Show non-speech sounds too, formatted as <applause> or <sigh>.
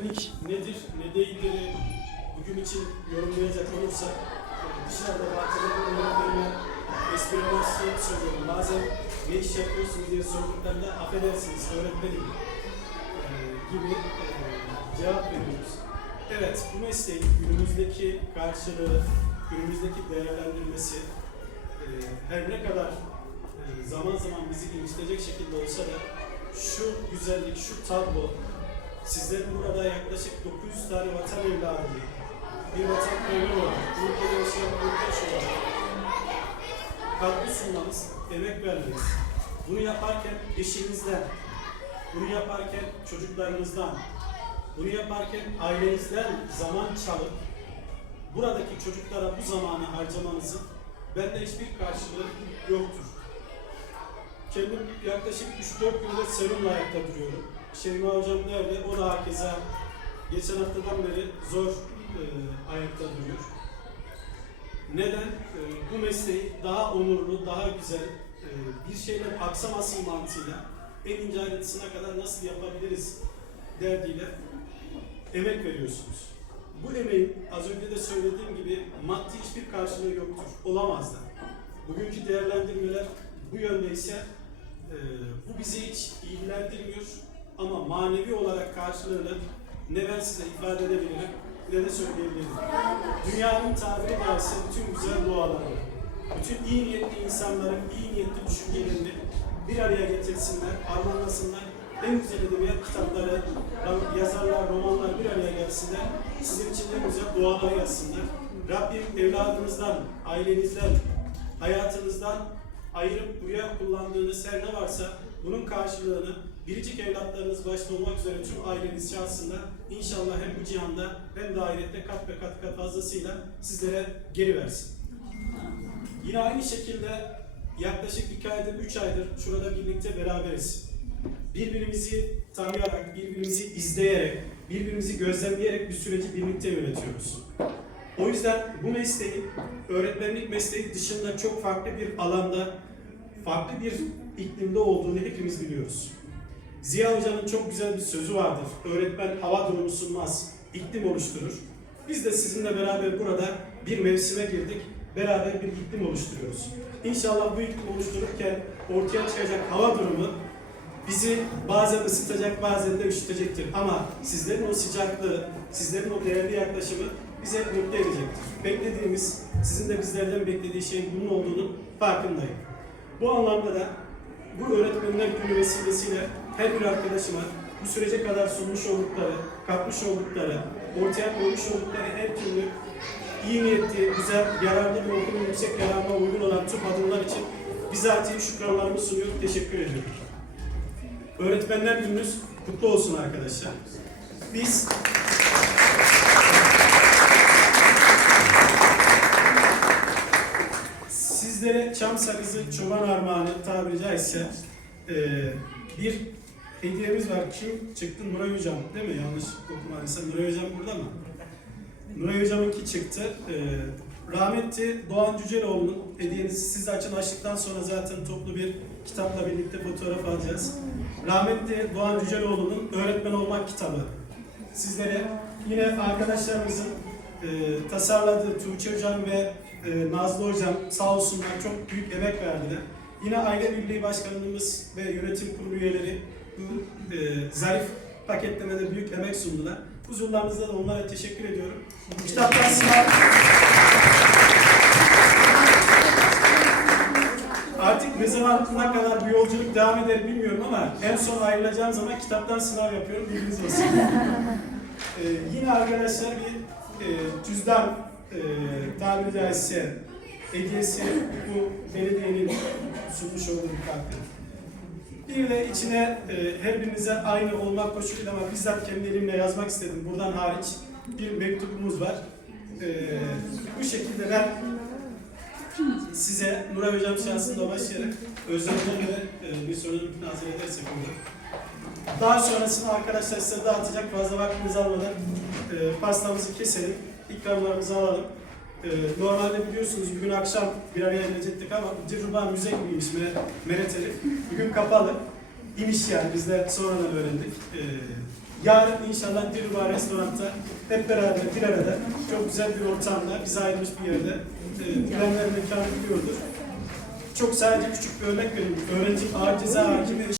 Panik nedir, ne değildir bugün için yorumlayacak olursak dışarıda bahçede öğretmenime espri amaçlı söylüyorum. Bazen ne iş yapıyorsunuz diye sorduklarında affedersiniz öğretmenim gibi cevap veriyoruz. Evet bu mesleğin günümüzdeki karşılığı, günümüzdeki değerlendirmesi her ne kadar zaman zaman bizi incitecek şekilde olsa da şu güzellik, şu tablo Sizlerin burada yaklaşık 900 tane vatan evladı, bir vatan evli olarak, ülkede yaşayan yurttaş olarak katkı sunmanız, emek vermeniz. Bunu yaparken eşinizden, bunu yaparken çocuklarınızdan, bunu yaparken ailenizden zaman çalıp buradaki çocuklara bu zamanı harcamanızın bende hiçbir karşılığı yoktur. Kendim yaklaşık 3-4 yıldır serumla ayakta duruyorum. Şerima hocam nerede? O da hakeza geçen haftadan beri zor e, ayakta duruyor. Neden? E, bu mesleği daha onurlu, daha güzel, e, bir şeyler aksamasın mantığıyla en ince ayrıntısına kadar nasıl yapabiliriz derdiyle emek veriyorsunuz. Bu emeğin az önce de söylediğim gibi maddi hiçbir karşılığı yoktur. Olamaz da. Bugünkü değerlendirmeler bu yönde ise e, bu bizi hiç ilgilendirmiyor ama manevi olarak karşılığını ne ben size ifade edebilirim ne de söyleyebilirim. Dünyanın tabiri caizse bütün güzel dualarını, bütün iyi niyetli insanların iyi niyetli düşüncelerini bir araya getirsinler, harmanlasınlar. En güzel edebiyat kitapları, yazarlar, romanlar bir araya gelsinler. Sizin için en güzel dualar yazsınlar. Rabbim evladınızdan, ailenizden, hayatınızdan ayırıp buraya kullandığınız her ne varsa bunun karşılığını biricik evlatlarınız başta olmak üzere tüm aileniz şahsında inşallah hem bu cihanda hem de ahirette kat ve kat kat fazlasıyla sizlere geri versin. Yine aynı şekilde yaklaşık iki aydır, üç aydır şurada birlikte beraberiz. Birbirimizi tanıyarak, birbirimizi izleyerek, birbirimizi gözlemleyerek bir süreci birlikte yönetiyoruz. O yüzden bu mesleği, öğretmenlik mesleği dışında çok farklı bir alanda, farklı bir iklimde olduğunu hepimiz biliyoruz. Ziya Hoca'nın çok güzel bir sözü vardır. Öğretmen hava durumu sunmaz, iklim oluşturur. Biz de sizinle beraber burada bir mevsime girdik, beraber bir iklim oluşturuyoruz. İnşallah bu iklim oluştururken ortaya çıkacak hava durumu bizi bazen ısıtacak, bazen de üşütecektir. Ama sizlerin o sıcaklığı, sizlerin o değerli yaklaşımı bizi hep mutlu edecektir. Beklediğimiz, sizin de bizlerden beklediği şeyin bunun olduğunu farkındayım. Bu anlamda da bu öğretmenler günü vesilesiyle her bir arkadaşıma bu sürece kadar sunmuş oldukları, katmış oldukları, ortaya koymuş oldukları her türlü iyi niyetli, güzel, yararlı bir okulun yüksek yararına uygun olan tüm adımlar için bizatihi şükranlarımı sunuyorum, teşekkür ediyorum. Öğretmenler gününüz kutlu olsun arkadaşlar. Biz sizlere çam sakızı çoban armağanı tabiri caizse e, bir hediyemiz var. Kim çıktı? Nuray Hocam değil mi? Yanlış okumadıysam Nuray Hocam burada mı? Nuray Hocam'ınki çıktı. E, rahmetli Doğan Cüceloğlu'nun hediyenizi siz açın açtıktan sonra zaten toplu bir kitapla birlikte fotoğraf alacağız. Rahmetli Doğan Cüceloğlu'nun Öğretmen Olmak kitabı. Sizlere yine arkadaşlarımızın e, tasarladığı Tuğçe Hocam ve e, Nazlı Hocam sağ olsunlar çok büyük emek verdiler. Yine Aile Birliği Başkanlığımız ve yönetim kurulu üyeleri bu e, zarif paketlemede büyük emek sundular. Huzurlarınızda da onlara teşekkür ediyorum. Kitaplar sınav... Artık ne zamana kadar bu yolculuk devam eder bilmiyorum ama en son ayrılacağım zaman kitaptan sınav yapıyorum. Bilginiz olsun. <laughs> Ee, yine arkadaşlar bir e, cüzdan e, tabiri caizse hediyesi bu belediyenin sunmuş olduğu kartı. Bir de içine e, her birinize aynı olmak koşuluyla ama bizzat kendi elimle yazmak istedim. Buradan hariç bir mektubumuz var. E, bu şekilde ben size Nuray Hocam şahsında başlayarak özlemden ve e, bir sorun nazır edersek olur. Daha sonrasında arkadaşlar size dağıtacak fazla vaktimizi almadan e, pastamızı keselim, ikramlarımızı alalım. E, normalde biliyorsunuz bugün akşam bir araya gelecektik ama Dilruba Müze gibiymiş Mer- Meret Elif. Bugün kapalı. İniş yani biz de sonradan öğrendik. E, Yarın inşallah Dilruba Restorant'ta hep beraber bir arada çok güzel bir ortamda, bize ayrılmış bir yerde e, mekanı biliyordur. Çok sadece küçük bir örnek vereyim. Öğrenci ağır ceza hakimi